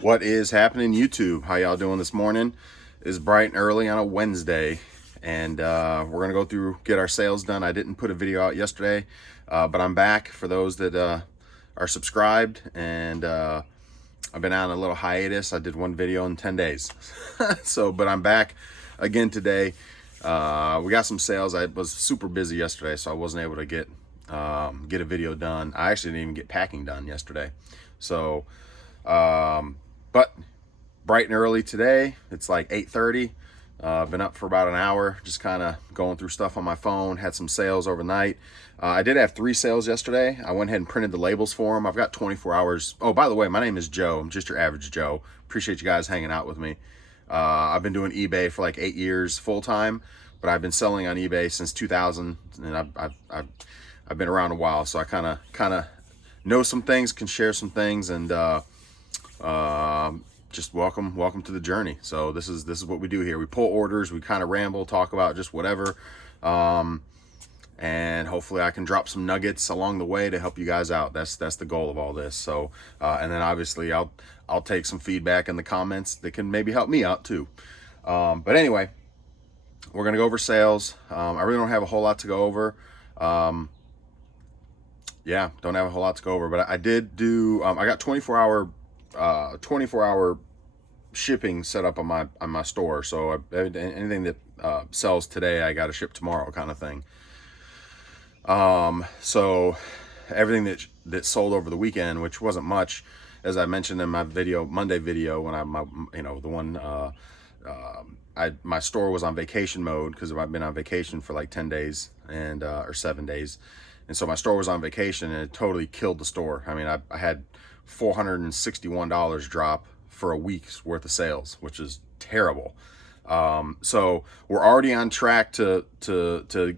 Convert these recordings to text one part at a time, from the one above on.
What is happening, YouTube? How y'all doing this morning? It's bright and early on a Wednesday, and we're gonna go through, get our sales done. I didn't put a video out yesterday, but I'm back for those that are subscribed, and I've been on a little hiatus. I did one video in 10 days. But I'm back again today. We got some sales. I was super busy yesterday, so I wasn't able to get a video done. I actually didn't even get packing done yesterday. So, but bright and early today, it's like 8:30. I've been up for about an hour, just kind of going through stuff on my phone. Had some sales overnight. I did have 3 sales yesterday. I went ahead and printed the labels for them. I've got 24 hours. Oh, by the way, my name is Joe. I'm just your average Joe. Appreciate you guys hanging out with me. I've been doing eBay for like 8 years full time, but I've been selling on eBay since 2000, and I've been around a while, so I kind of know some things, can share some things, and just welcome to the journey. So this is what we do here. We pull orders, we kind of ramble, talk about just whatever, and hopefully I can drop some nuggets along the way to help you guys out. That's the goal of all this. So and then obviously I'll take some feedback in the comments that can maybe help me out too. But anyway, we're gonna go over sales. I really don't have a whole lot to go over. Yeah, don't have a whole lot to go over, but I did do, I got 24 hour shipping set up on my store. So anything that sells today, I got to ship tomorrow, kind of thing. So everything that sold over the weekend, which wasn't much, as I mentioned in my Monday video, when my store was on vacation mode because I've been on vacation for like 10 days and or 7 days. And so my store was on vacation, and it totally killed the store. I mean, I had $461 drop for a week's worth of sales, which is terrible. So we're already on track to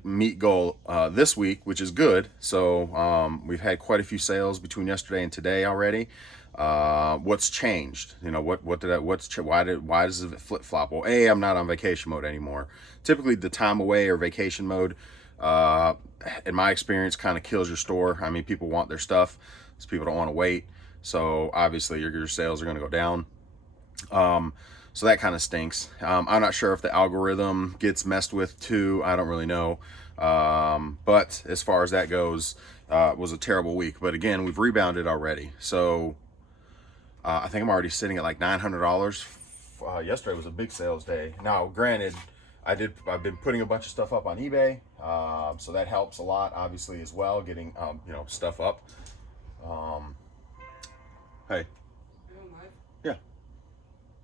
meet goal this week, which is good. So we've had quite a few sales between yesterday and today already. What's changed? You know, why does it flip flop? Well, I'm not on vacation mode anymore. Typically, the time away or vacation mode, in my experience, kind of kills your store. I mean, people want their stuff, so people don't want to wait. So obviously your sales are going to go down. So that kind of stinks. I'm not sure if the algorithm gets messed with too. I don't really know. But as far as that goes, it was a terrible week. But again, we've rebounded already. So I think I'm already sitting at like $900. Yesterday was a big sales day. Now, granted, I've been putting a bunch of stuff up on eBay, so that helps a lot, obviously, as well, getting stuff up. Hey. Yeah.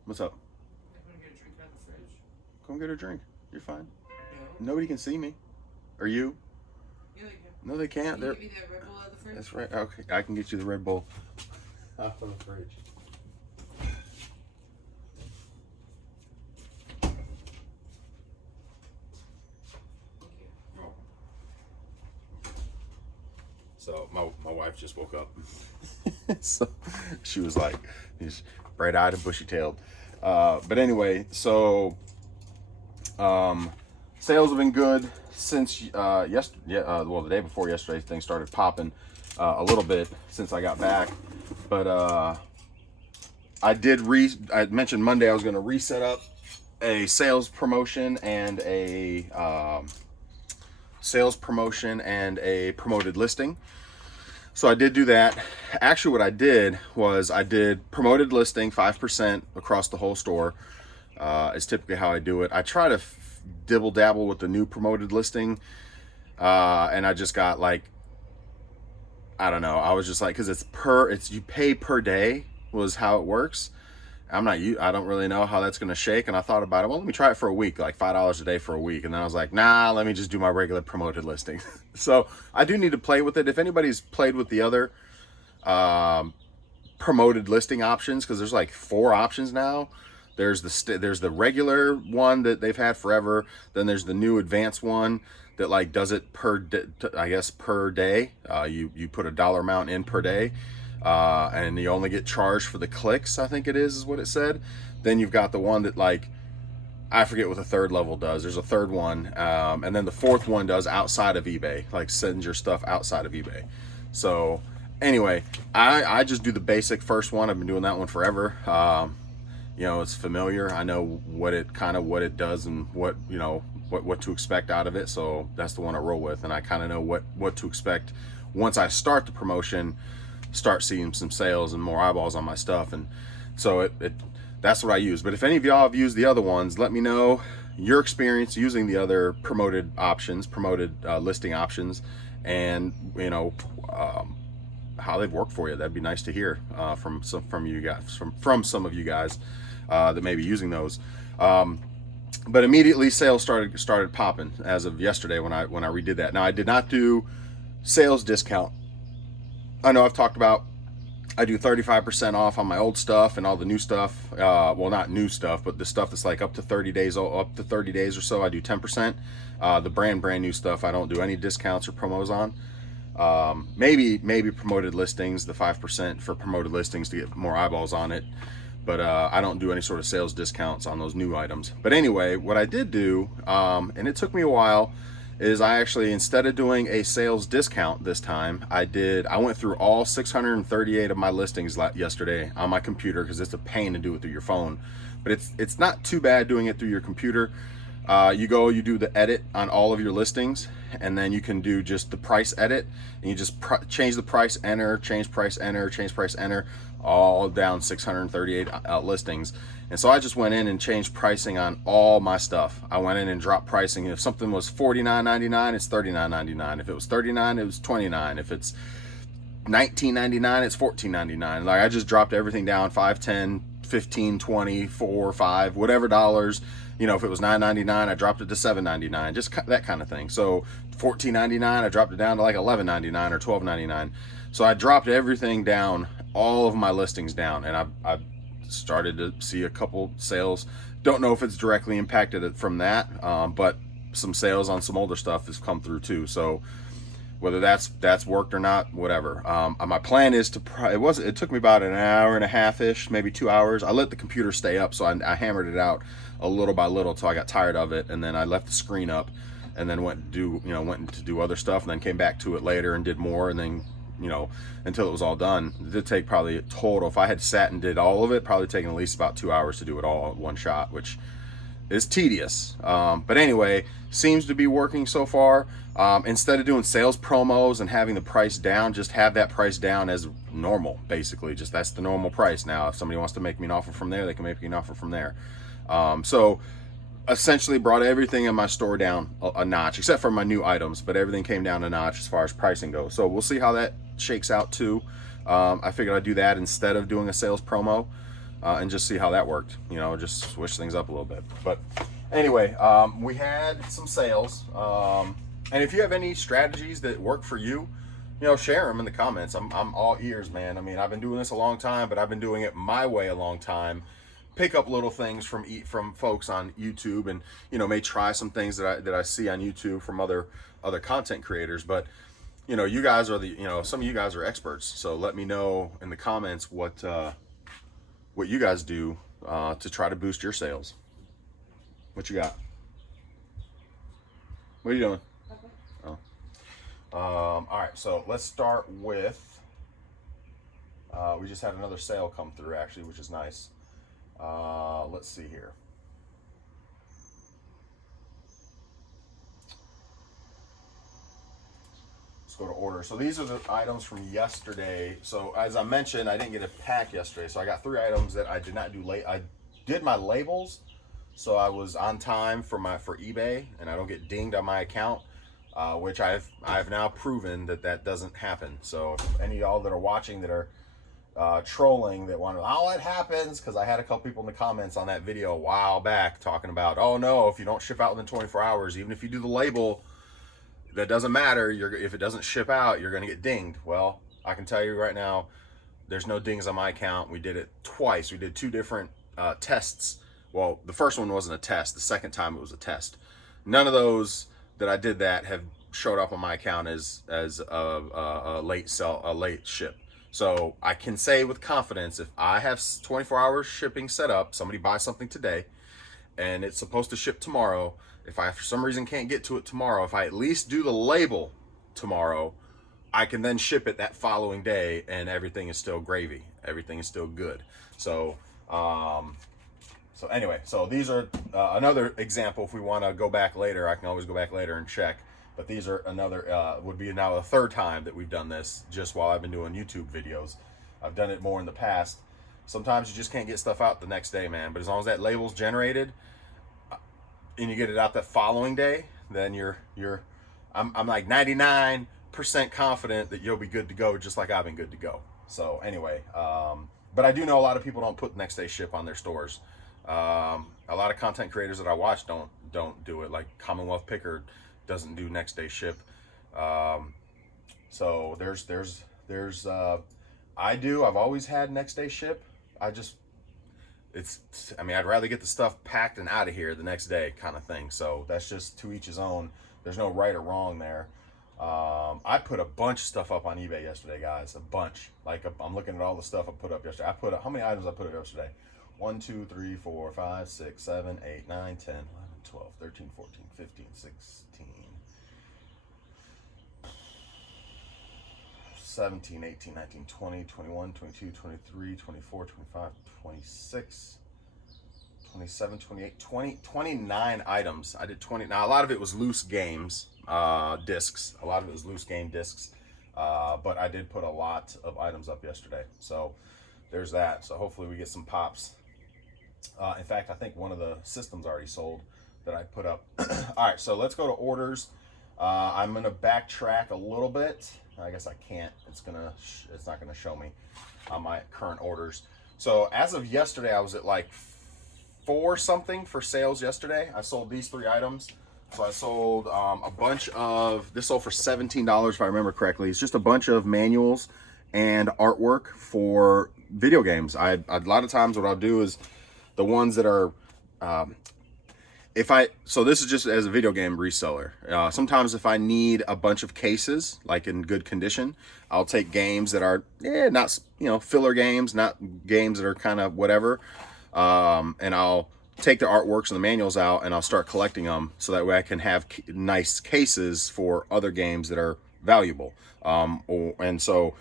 What's up? I'm gonna get a drink out of the fridge. Come get a drink. You're fine. No. Nobody can see me. Or you? Yeah, they can. No, they can't. Can you give me that Red Bull out of the fridge? That's right. Okay, I can get you the Red Bull out of the fridge. So my wife just woke up. So she was like, he's bright-eyed and bushy-tailed. But anyway, so sales have been good since the day before yesterday. Things started popping a little bit since I got back. But I mentioned Monday I was going to reset up a sales promotion and a promoted listing. So I did do that. Actually, what I did was I did promoted listing 5% across the whole store. Is typically how I do it. I try to dibble dabble with the new promoted listing, and I just got like, I don't know. I was just like, because you pay per day was how it works. I don't really know how that's going to shake. And I thought about it. Well, let me try it for a week, like $5 a day for a week. And then I was like, nah, let me just do my regular promoted listing. So I do need to play with it. If anybody's played with the other promoted listing options, because there's like 4 options now. There's the regular one that they've had forever. Then there's the new advanced one that like does it per day. You put a dollar amount in per day. And you only get charged for the clicks, I think it is what it said. Then you've got the one that, like, I forget what the third level does. There's a third one, and then the fourth one does outside of eBay, like sends your stuff outside of eBay. So anyway, I just do the basic first one. I've been doing that one forever. You know, it's familiar. I know what it does and what, you know, what to expect out of it. So that's the one I roll with, and I kind of know what to expect once I start the promotion, start seeing some sales and more eyeballs on my stuff. And so that's what I use. But if any of y'all have used the other ones, let me know your experience using the other promoted listing options, and you know, how they've worked for you. That'd be nice to hear from you guys, from some of you guys that may be using those. But immediately sales started popping as of yesterday when I redid that. Now, I did not do sales discount. I know I've talked about I do 35% off on my old stuff and all the new stuff. Well, not new stuff, but the stuff that's like up to 30 days or so, I do 10%. The brand new stuff, I don't do any discounts or promos on. Maybe promoted listings, the 5% for promoted listings to get more eyeballs on it. But I don't do any sort of sales discounts on those new items. But anyway, what I did do, and it took me a while, is I actually, instead of doing a sales discount this time, I went through all 638 of my listings yesterday on my computer, because it's a pain to do it through your phone. But it's not too bad doing it through your computer. You do the edit on all of your listings, and then you can do just the price edit, and you just change the price, enter, change price, enter, change price, enter, all down 638 listings. And so I just went in and changed pricing on all my stuff. I went in and dropped pricing. If something was $49.99, it's $39.99. If it was $39, it was $29. If it's $19.99, it's $14.99. Like, I just dropped everything down 5, 10, 15, 20, 4, 5, whatever dollars. You know, if it was $9.99, I dropped it to $7.99, just that kind of thing. So $14.99, I dropped it down to like $11.99 or $12.99. So I dropped everything down, all of my listings down, and I've started to see a couple sales. Don't know if it's directly impacted from that, but some sales on some older stuff has come through too. So whether that's worked or not, whatever. My plan is to it took me about an hour and a half ish, maybe 2 hours. I let the computer stay up, so I hammered it out a little by little till I got tired of it, and then I left the screen up, and then went to do other stuff, and then came back to it later and did more, and then, you know, until it was all done. It did take probably a total, if I had sat and did all of it, probably taken at least about 2 hours to do it all at one shot, which is tedious. But anyway, seems to be working so far. Instead of doing sales promos and having the price down, just have that price down as normal, basically. Just that's the normal price. Now, if somebody wants to make me an offer from there, they can make me an offer from there. So essentially brought everything in my store down a notch, except for my new items, but everything came down a notch as far as pricing goes. So we'll see how that shakes out too. I figured I'd do that instead of doing a sales promo, and just see how that worked, you know, just switch things up a little bit. But anyway, we had some sales, and if you have any strategies that work for you, you know, share them in the comments. I'm all ears, man. I mean, I've been doing this a long time, but I've been doing it my way a long time. Pick up little things from folks on YouTube, and, you know, may try some things that I see on YouTube from other content creators. But, you know, you guys are some of you guys are experts. So let me know in the comments what you guys do to try to boost your sales. What you got? What are you doing? Okay. Oh. All right. So let's start with. We just had another sale come through, actually, which is nice. Let's see here. Let's go to order. So these are the items from yesterday. So as I mentioned, I didn't get a pack yesterday, so I got 3 items that I did not do late. I did my labels, so I was on time for eBay, and I don't get dinged on my account, which I've now proven that doesn't happen. So if any of y'all that are watching that are trolling, that want to, oh, it happens, because I had a couple people in the comments on that video a while back talking about, oh no, if you don't ship out within 24 hours, even if you do the label, that doesn't matter. If it doesn't ship out, you're going to get dinged. Well, I can tell you right now, there's no dings on my account. We did it twice. We did 2 different tests. Well, the first one wasn't a test. The second time it was a test. None of those that I did that have showed up on my account as a late ship. So I can say with confidence, if I have 24 hours shipping set up, somebody buys something today and it's supposed to ship tomorrow, if I for some reason can't get to it tomorrow, if I at least do the label tomorrow, I can then ship it that following day and everything is still gravy. Everything is still good. So, so anyway, so these are another example. If we want to go back later, I can always go back later and check. But these are another, would be now the third time that we've done this just while I've been doing YouTube videos. I've done it more in the past. Sometimes you just can't get stuff out the next day, man. But as long as that label's generated and you get it out that following day, then I'm like 99% confident that you'll be good to go, just like I've been good to go. So anyway, but I do know a lot of people don't put next day ship on their stores. A lot of content creators that I watch don't do it. Like Commonwealth Picker doesn't do next day ship. So there's I've always had next day ship. I mean, I'd rather get the stuff packed and out of here the next day kind of thing. So that's just to each his own. There's no right or wrong there. I put a bunch of stuff up on eBay yesterday, guys. A bunch. Like, I'm looking at all the stuff I put up yesterday. How many items I put up yesterday? 1, 2, 3, 4, 5, 6, 7, 8, 9, 10, 11, 12, 13, 14, 15, 16, 17, 18, 19, 20, 21, 22, 23, 24, 25, 26, 27, 28, 20, 29 items. I did 20. Now, a lot of it was loose games, discs. A lot of it was loose game discs. But I did put a lot of items up yesterday. So there's that. So hopefully we get some pops. In fact, I think one of the systems already sold that I put up. All right, so let's go to orders. I'm going to backtrack a little bit. I guess I can't. It's not gonna show me on my current orders. So as of yesterday, I was at like 4 something for sales yesterday. I sold these 3 items. So I sold a bunch of, this sold for $17 if I remember correctly. It's just a bunch of manuals and artwork for video games. A lot of times what I'll do is the ones that are, so this is just as a video game reseller. Sometimes if I need a bunch of cases, like in good condition, I'll take games that are not, filler games, not games that are kind of whatever. And I'll take the artworks and the manuals out and I'll start collecting them so that way I can have nice cases for other games that are valuable. And so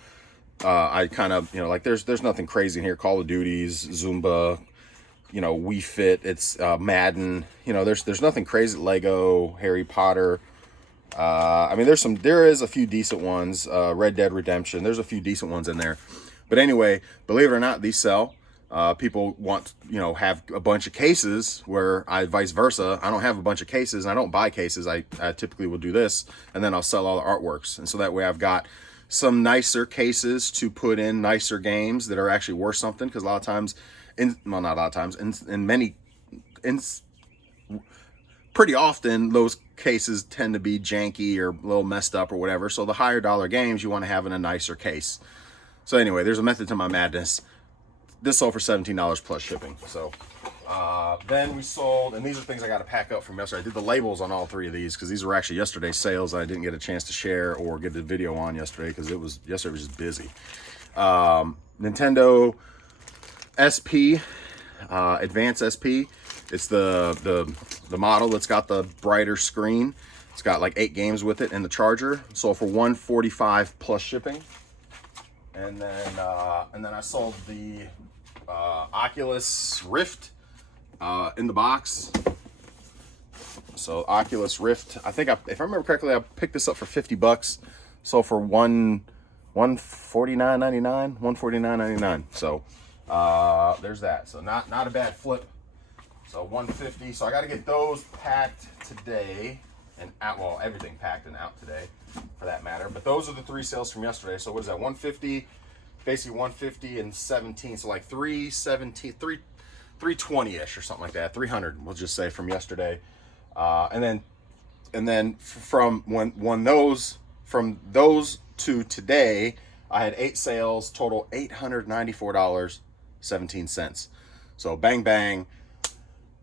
I kind of, like there's nothing crazy in here. Call of Duties, Zumba, Wii Fit, it's Madden, there's nothing crazy. Lego, Harry Potter. I mean, there is a few decent ones. Red Dead Redemption, there's a few decent ones in there. But anyway, believe it or not, these sell. People want, have a bunch of cases where vice versa. I don't have a bunch of cases and I don't buy cases. I typically will do this and then I'll sell all the artworks. And so that way I've got some nicer cases to put in nicer games that are actually worth something. Cause a lot of times, not a lot of times, pretty often those cases tend to be janky or a little messed up or whatever. So the higher dollar games you want to have in a nicer case. So anyway, there's a method to my madness. This sold for $17 plus shipping. So then we sold, and these are things I got to pack up from yesterday. I did the labels on all 3 of these because these were actually yesterday's sales that I didn't get a chance to share or get the video on yesterday because yesterday was just busy. Nintendo SP, Advanced SP. It's the model that's got the brighter screen. It's got like 8 games with it and the charger. Sold for $145 plus shipping. And then I sold the Oculus Rift in the box. So Oculus Rift, I think if I remember correctly, I picked this up for $50. Sold for $149.99, $149.99. So there's that. So not a bad flip. So $150. So I got to get those packed today and out. Well, everything packed and out today, for that matter. But those are the 3 sales from yesterday. So what is that? 150, basically 150 and 17. So like 317, 320-ish or something like that. 300, we'll just say, from yesterday. And then from from those to today, I had 8 sales, total $894.17. So bang bang.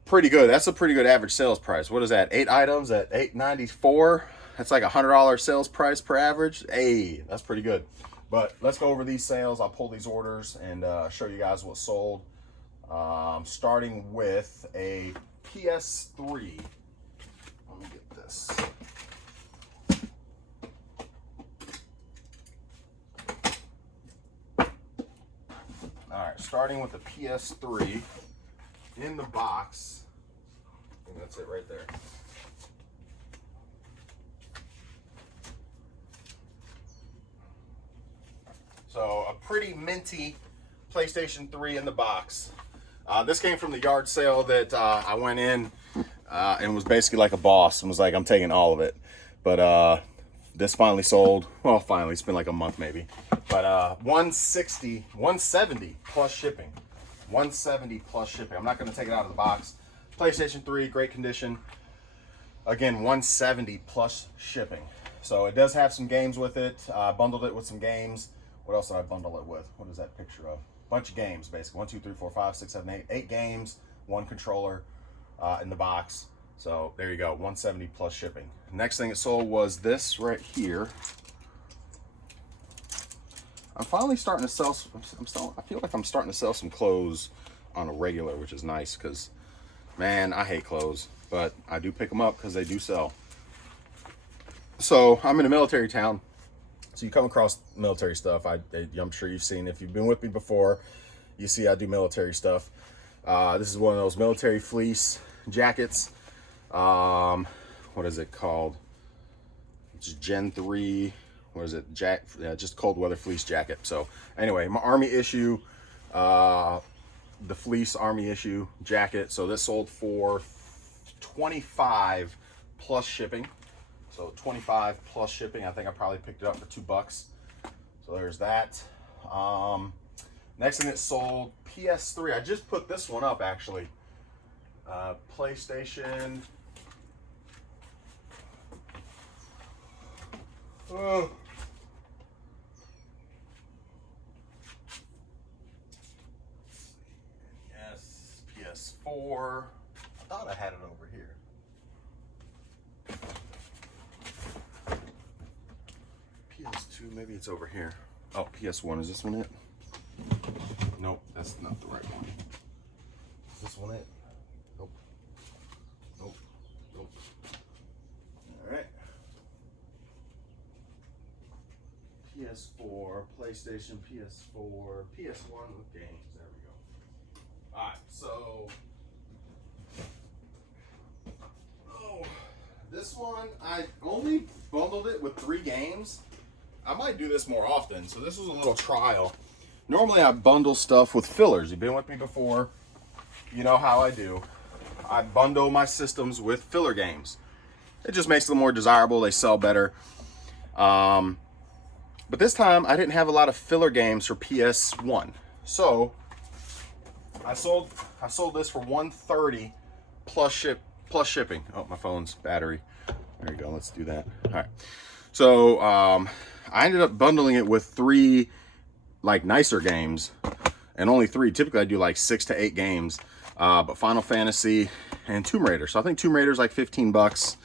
Pretty good. That's a pretty good average sales price. What is that? 8 items at $894. That's like $100 sales price per average. Hey, that's pretty good. But let's go over these sales. I'll pull these orders and show you guys what sold. Starting with a PS3. Let me get this. starting with the PS3 in the box. And that's it right there. So a pretty minty PlayStation 3 in the box. This came from the yard sale that I went in and was basically like a boss and was like, I'm taking all of it. But this finally sold. Well, finally, it's been like a month maybe. But 170 plus shipping. 170 plus shipping. I'm not going to take it out of the box. PlayStation 3, great condition. Again, 170 plus shipping. So it does have some games with it. Bundled it with some games. What else did I bundle it with? What is that picture of? Bunch of games, basically. 1, 2, 3, 4, 5, 6, 7, 8. 8 games, 1 controller in the box. So there you go, 170 plus shipping. Next thing it sold was this right here. I'm finally starting to sell. I feel like I'm starting to sell some clothes on a regular, which is nice because, man, I hate clothes, but I do pick them up because they do sell. So I'm in a military town. So you come across military stuff. I'm sure you've seen, if you've been with me before, you see I do military stuff. This is one of those military fleece jackets. What is it called? It's Gen 3. What is it? Just cold weather fleece jacket. So anyway, my Army issue, the fleece Army issue jacket. So this sold for $25 plus shipping. So 25 plus shipping. I think I probably picked it up for $2. So there's that. Next thing it sold, PS3. I just put this one up actually. PlayStation. Oh. Yes, PS4. I thought I had it over here. PS2, maybe it's over here. Oh, PS1, is this one it? Nope, that's not the right one. Is this one it? Nope. Nope. Nope. Alright. PS4, PlayStation, PS4, PS1 with games. There we go. Alright, so. Oh, this one, I only bundled it with 3 games. I might do this more often, so this was a little trial. Normally I bundle stuff with fillers. You've been with me before. You know how I do. I bundle my systems with filler games. It just makes them more desirable. They sell better. But this time I didn't have a lot of filler games for PS1. So I sold this for $130 plus shipping. Oh, my phone's battery. There you go. Let's do that. All right. So I ended up bundling it with 3 like nicer games, and only 3. Typically I do like 6 to 8 games, but Final Fantasy and Tomb Raider. So I think Tomb Raider's like $15.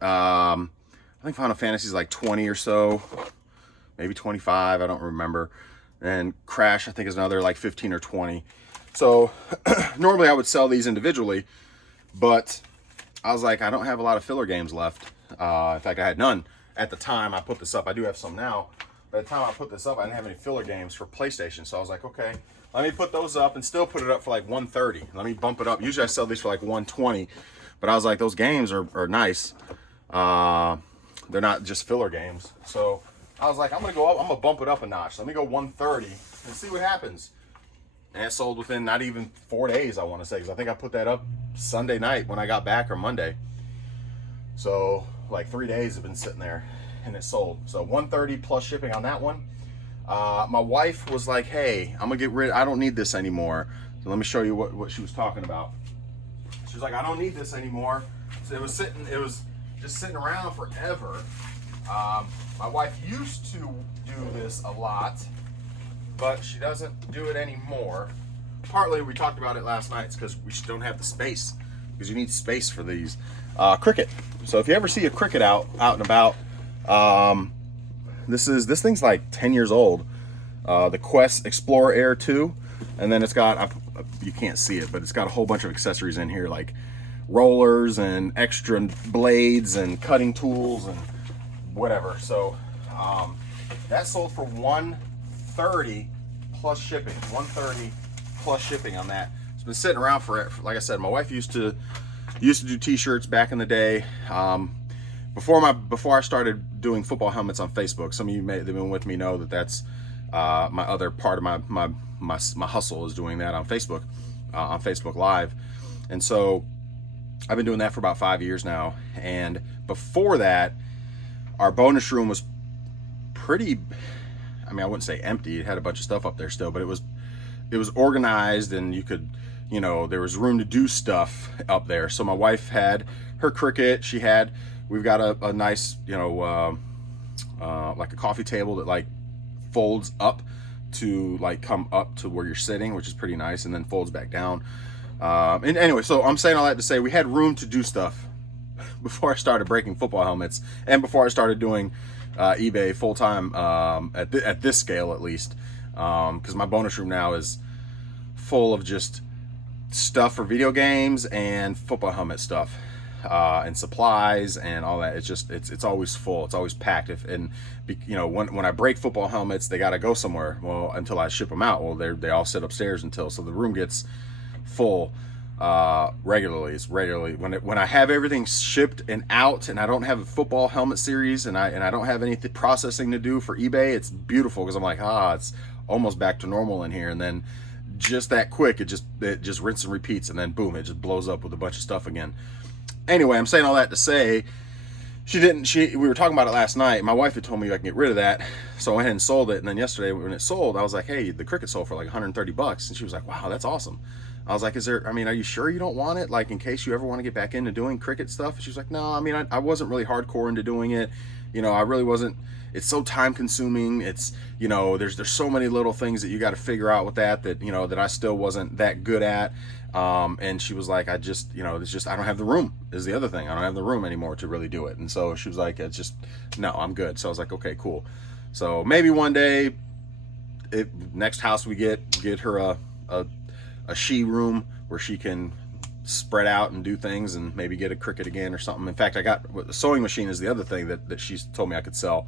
I think Final Fantasy's like 20 or so, maybe 25. I don't remember. And Crash I think is another like 15 or 20. So normally I would sell these individually, but I was like, I don't have a lot of filler games left. In fact, I had none at the time I put this up. I do have some now. By the time I put this up, I didn't have any filler games for PlayStation. So I was like, okay, let me put those up and still put it up for like $130. Let me bump it up. Usually I sell these for like $120, but I was like, those games are nice. They're not just filler games. So I was like, I'm gonna go up. I'm gonna bump it up a notch. Let me go $130 and see what happens. And it sold within not even 4 days, I want to say, because I think I put that up Sunday night when I got back, or Monday. So like 3 days have been sitting there and it sold. So $130 plus shipping on that one. My wife was like, hey, I'm gonna get rid, I don't need this anymore. So let me show you what she was talking about. She was like, I don't need this anymore. So it was just sitting around forever. My wife used to do this a lot, but she doesn't do it anymore. Partly, we talked about it last night, it's because we just don't have the space, because you need space for these. Cricket. So if you ever see a Cricket out and about, this thing's like 10 years old. The Quest Explorer Air 2, and then it's got, you can't see it, but it's got a whole bunch of accessories in here, like rollers and extra blades and cutting tools and whatever. So that sold for $130 plus shipping. $130 plus shipping on that. It's been sitting around for like I said, my wife used to do t-shirts back in the day. Before I started doing football helmets on Facebook. Some of you may have been with me know that that's my other part of my hustle is doing that on Facebook Live. And so I've been doing that for about 5 years now. And before that, our bonus room was pretty, I mean, I wouldn't say empty. It had a bunch of stuff up there still, but it was organized, and you could, you know, there was room to do stuff up there. So my wife had her Cricut. We've got a nice, you know, like a coffee table that like folds up to like come up to where you're sitting, which is pretty nice, and then folds back down. And anyway, so I'm saying all that to say we had room to do stuff before I started breaking football helmets, and before I started doing eBay full time at this scale at least, because my bonus room now is full of just stuff for video games and football helmet stuff, and supplies and all that. It's always full. It's always packed. You know, when I break football helmets, they got to go somewhere. Well, until I ship them out. Well, they all sit upstairs so the room gets full regularly. It's regularly when I have everything shipped and out, and I don't have a football helmet series, and I don't have any processing to do for eBay. It's beautiful because I'm like, it's almost back to normal in here, and then just that quick, it just rinse and repeats, and then boom, it just blows up with a bunch of stuff again. Anyway, I'm saying all that to say, we were talking about it last night. My wife had told me I can get rid of that, so I went ahead and sold it. And then yesterday when it sold, I was like, hey, the Cricut sold for like $130, and she was like, wow, that's awesome. I was like, are you sure you don't want it? Like, in case you ever want to get back into doing Cricut stuff? And she was like, no, I mean, I wasn't really hardcore into doing it. You know, I really wasn't. It's so time consuming. It's, you know, there's so many little things that you got to figure out with that, you know, that I still wasn't that good at. And she was like, I don't have the room is the other thing. I don't have the room anymore to really do it. And so she was like, no, I'm good. So I was like, okay, cool. So maybe one day, next house we get her a she room where she can spread out and do things, and maybe get a Cricut again or something. In fact, the sewing machine is the other thing that she's told me I could sell.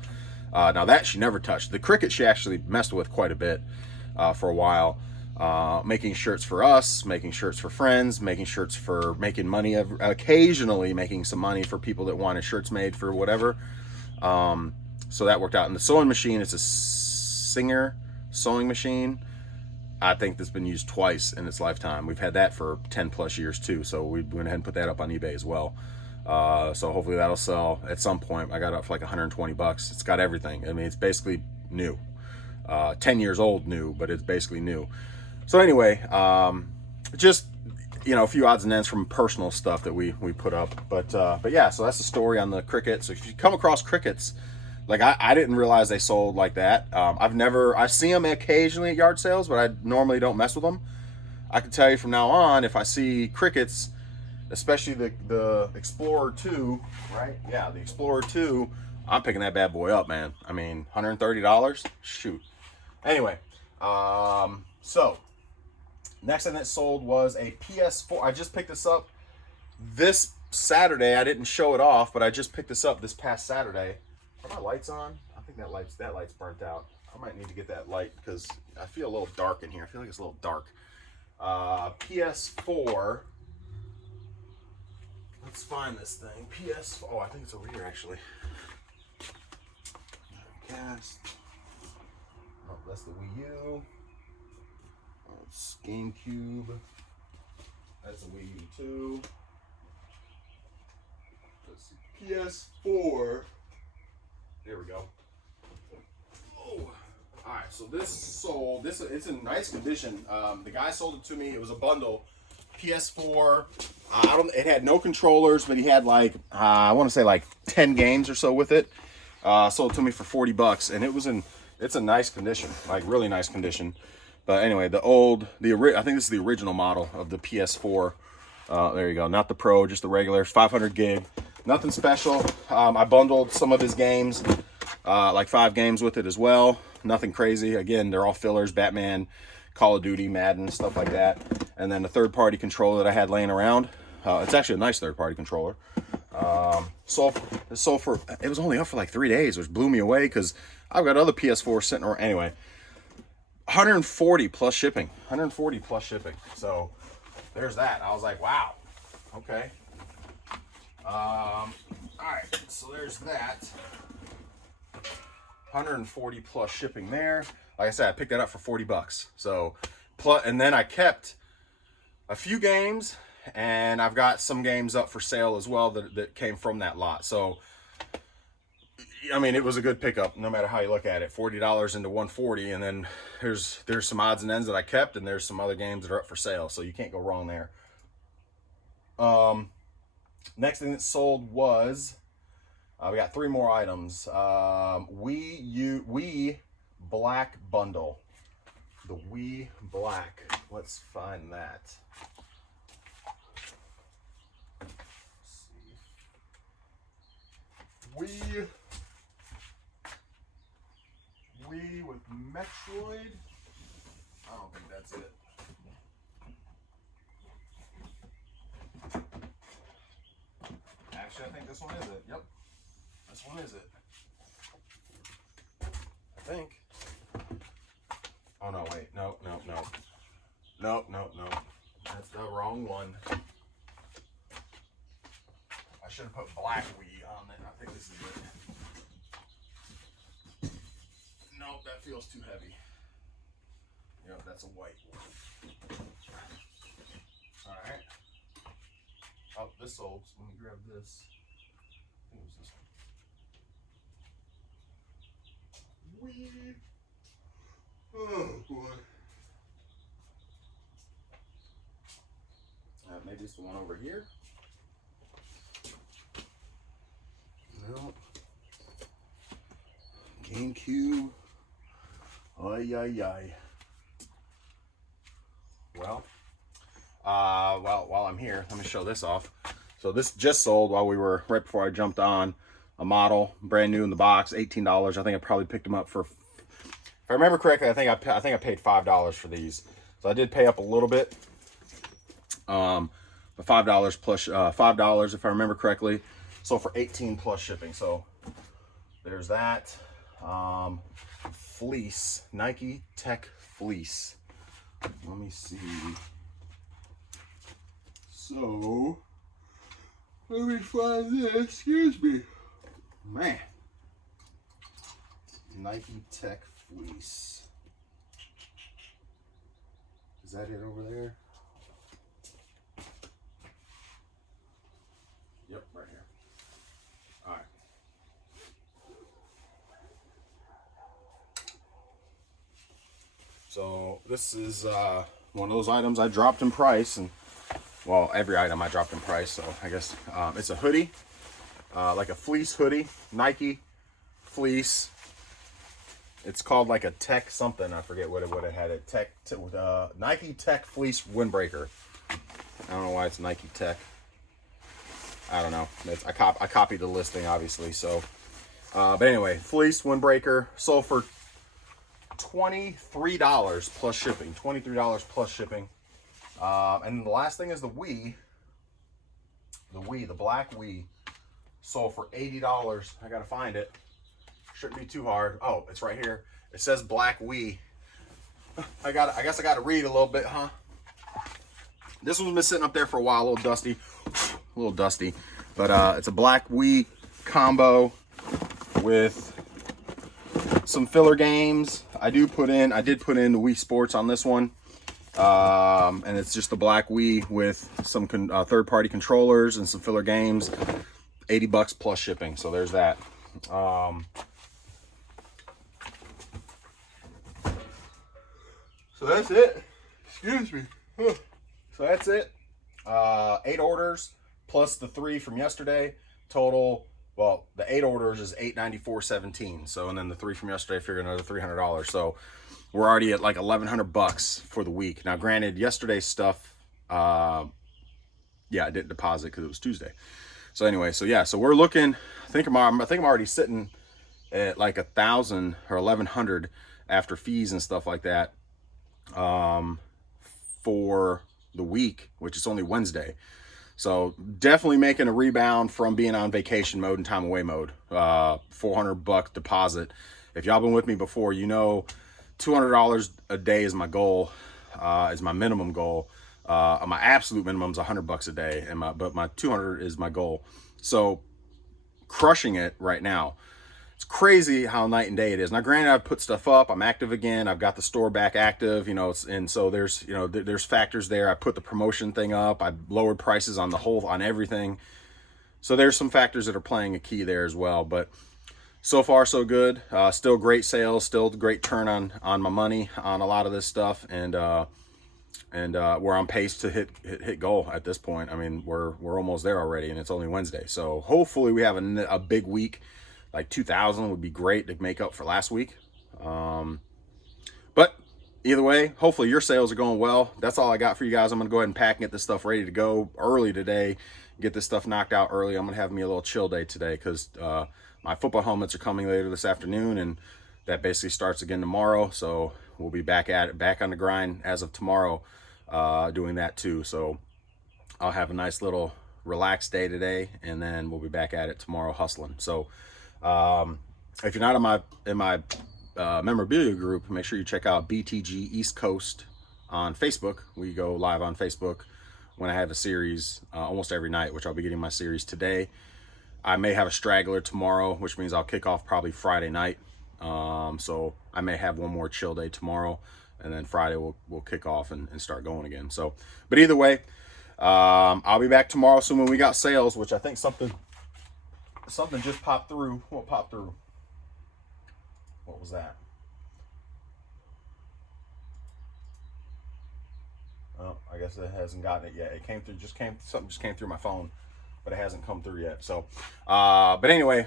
Now that she never touched. The Cricut she actually messed with quite a bit for a while, making shirts for us, making shirts for friends, making money, occasionally making some money for people that wanted shirts made for whatever. So that worked out. And the sewing machine is a Singer sewing machine. I think that's been used twice in its lifetime. We've had that for 10 plus years too. So we went ahead and put that up on eBay as well. So hopefully that'll sell at some point. I got it up for like $120. It's got everything. I mean, it's basically new, 10 years old new, but it's basically new. So anyway, just, you know, a few odds and ends from personal stuff that we put up, but yeah, so that's the story on the Cricut. So if you come across Cricuts, like I didn't realize they sold like that. I see them occasionally at yard sales, but I normally don't mess with them. I can tell you from now on, if I see Cricuts, especially the Explorer 2, right? Yeah, the Explorer 2, I'm picking that bad boy up, man. I mean, $130, shoot. Anyway, so next thing that sold was a PS4. I just picked this up this Saturday. I didn't show it off, but I just picked this up this past Saturday. Are my lights on? I think that light's burnt out. I might need to get that light because I feel a little dark in here. I feel like it's a little dark. PS4. Let's find this thing. PS4. Oh, I think it's over here actually. Cast. Oh, that's the Wii U. It's GameCube. That's a Wii U too. Let's see. PS4. There we go. Oh, all right. So this sold. It's in nice condition. The guy sold it to me. It was a bundle. PS4. It had no controllers, but he had like I want to say like 10 games or so with it. Sold it to me for $40, and it's a nice condition, like really nice condition. But anyway, I think this is the original model of the PS4. There you go. Not the Pro, just the regular 500 gig. Nothing special. I bundled some of his games, like 5 games with it as well. Nothing crazy. Again, they're all fillers, Batman, Call of Duty, Madden, stuff like that. And then the third-party controller that I had laying around. It's actually a nice third-party controller. It was only up for like 3 days, which blew me away because I've got other PS4 sitting around. Anyway, 140 plus shipping. 140 plus shipping. So there's that. I was like, wow. Okay. All right. So there's that. 140 plus shipping there. Like I said, I picked that up for 40 bucks. So plus, and then I kept a few games, and I've got some games up for sale as well that came from that lot. So I mean, it was a good pickup no matter how you look at it. $40 into 140, and then there's some odds and ends that I kept, and there's some other games that are up for sale, so you can't go wrong there. Next thing that sold was we got 3 more items. Wii Black bundle. The Wii Black. Let's find that. Let's see. Wii with Metroid. I don't think that's it. Actually, I think this one is it. Yep. This one is it. I think. Oh no, wait. No. No. That's the wrong one. I should have put Black Wii on it. I think this is it. Nope, that feels too heavy. Yep, that's a white one. Alright. Oh, this sold. So let me grab this. I think it was this one. Weird. Oh boy. Maybe it's the one over here. No. GameCube. Ay. Well, while I'm here, let me show this off. So this just sold while we were, right before I jumped on, a model, brand new in the box, $18. I think I probably picked them up for, if I remember correctly, I think I paid $5 for these. So I did pay up a little bit. But $5 plus, $5 if I remember correctly. So for 18 plus shipping. So there's that. Fleece, Nike Tech Fleece. Let me see. So let me find this. Excuse me, man. Nike Tech Fleece. Is that it over there? Yep, right here. All right. So this is one of those items I dropped in price, and well, every item I dropped in price. So I guess it's a hoodie, like a fleece hoodie, Nike fleece. It's called like a Tech something. I forget what it had. Nike Tech Fleece windbreaker. I don't know why it's Nike Tech. I don't know. I copied the listing, obviously. So, but anyway, fleece windbreaker sold for $23 plus shipping. $23 plus shipping. And the last thing is the Wii. The black Wii sold for $80. I gotta find it. Shouldn't be too hard. Oh, it's right here. It says black Wii. I guess I gotta read a little bit, huh? This one's been sitting up there for a while, a little dusty, but it's a black Wii combo with some filler games. I did put in the Wii Sports on this one, and it's just a black Wii with some third-party controllers and some filler games. $80 plus shipping. So there's that. So that's it. Excuse me. So that's it. 8 orders plus the 3 from yesterday. Total, well, the 8 orders is $894.17. So, and then the 3 from yesterday, I figured another $300. So we're already at like $1,100 for the week. Now, granted, yesterday's stuff, yeah, I didn't deposit because it was Tuesday. So anyway, so yeah, so we're looking. I think I'm already sitting at like 1,000 or 1,100 after fees and stuff like that. For the week, which is only Wednesday. So definitely making a rebound from being on vacation mode and time away mode. $400 deposit. If y'all been with me before, you know $200 a day is my goal, is my minimum goal. My absolute minimum is $100 a day, but my 200 is my goal. So crushing it right now. It's crazy how night and day it is. Now, granted, I've put stuff up. I'm active again. I've got the store back active, and so there's, there's factors there. I put the promotion thing up. I lowered prices on on everything. So there's some factors that are playing a key there as well. But so far, so good. Still great sales. Still great turn on my money on a lot of this stuff, and we're on pace to hit goal at this point. I mean, we're almost there already, and it's only Wednesday. So hopefully we have a big week. Like 2,000 would be great to make up for last week. But either way, hopefully your sales are going well. That's all I got for you guys. I'm going to go ahead and pack and get this stuff ready to go early today. Get this stuff knocked out early. I'm going to have me a little chill day today because my football helmets are coming later this afternoon, and that basically starts again tomorrow. So we'll be back at it, back on the grind as of tomorrow, doing that too. So I'll have a nice little relaxed day today, and then we'll be back at it tomorrow hustling. So if you're not in my memorabilia group, make sure you check out BTG East Coast on Facebook. We go live on Facebook when I have a series almost every night, which I'll be getting my series today. I may have a straggler tomorrow, which means I'll kick off probably Friday night. So I may have one more chill day tomorrow, and then Friday we'll kick off and start going again. So, but either way, I'll be back tomorrow soon when we got sales, which I think something just popped through. What popped through? What was that? Oh, I guess it hasn't gotten it yet. It came through, something just came through my phone, but it hasn't come through yet. So, but anyway,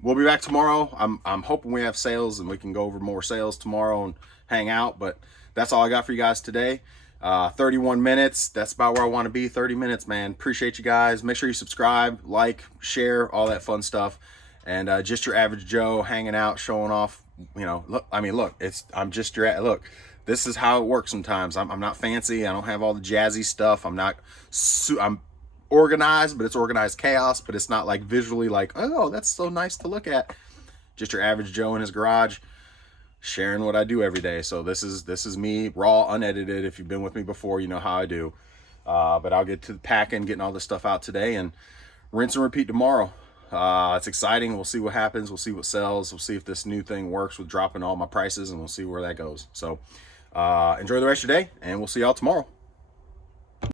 we'll be back tomorrow. I'm hoping we have sales and we can go over more sales tomorrow and hang out, but that's all I got for you guys today. 31 minutes. That's about where I want to be. 30 minutes, man. Appreciate you guys. Make sure you subscribe, like, share, all that fun stuff. And just your average Joe hanging out, showing off. Look, I'm just look. This is how it works sometimes. I'm not fancy. I don't have all the jazzy stuff. I'm organized, but it's organized chaos. But it's not like visually like, oh, that's so nice to look at. Just your average Joe in his garage, sharing what I do every day. So this is me, raw, unedited. If you've been with me before, you know how I do. But I'll get to the packing, getting all this stuff out today, and rinse and repeat tomorrow. It's exciting. We'll see what happens. We'll see what sells. We'll see if this new thing works with dropping all my prices, and we'll see where that goes. So enjoy the rest of your day, and we'll see y'all tomorrow.